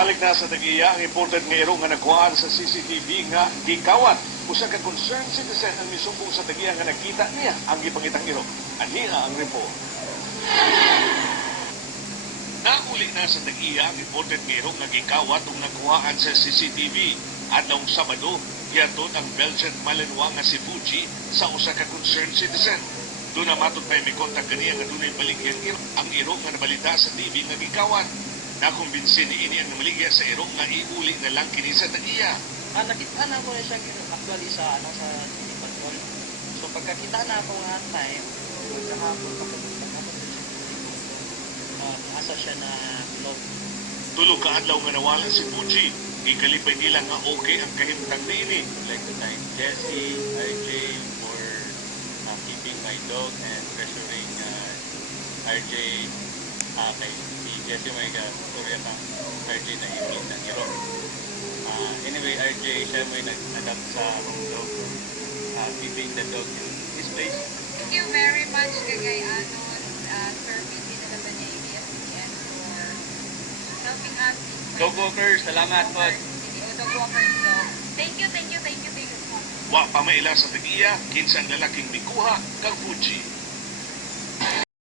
Balik na sa Tagiya ang imported nga irong nga nagkuhaan sa CCTV nga gikawat. Usa ka concerned citizen ang misumbong sa Tagiya nga nakita niya ang gipangitang irong. Aniya ang report. Nauli na sa Tagiya ang imported nga irong nga gikawat ug nagkuhaan sa CCTV. Adlong Sabado, giaton ang Belgian Malinois nga si Fuji sa usa ka concerned citizen. Doon na matod pa may kontak kaniya nga dunay baligyan ang irong nga nabalita sa TV nga gikawat. Nakumbinsin ni ini ang namaligya sa irong nga iuli na lang kini sa Tagiya. Nakita na ko na siya actually sa TV patrol. So pagkakita na ako nga time, magkahapon asa siya na vlog. Tulog ka adlaw nga nawalan si Fuji. Ikalipay nila nga okay ang kahimtang niini. I'd like to thank Jesse, RJ for keeping my dog and treasuring RJ kay si Jesse may kastorya ka RJ na imig ng iro. Anyway, RJ siya may nag-adapt sa akong dog. Keeping the dog in his place. Thank you very much kay Sir PC na naman niya ABS-CBN for helping us. Dog walkers, salamat po. Dog walkers, so thank you. Wa pa maila sa Tagiya, kinsa ang lalaking mikuha kang Fuji.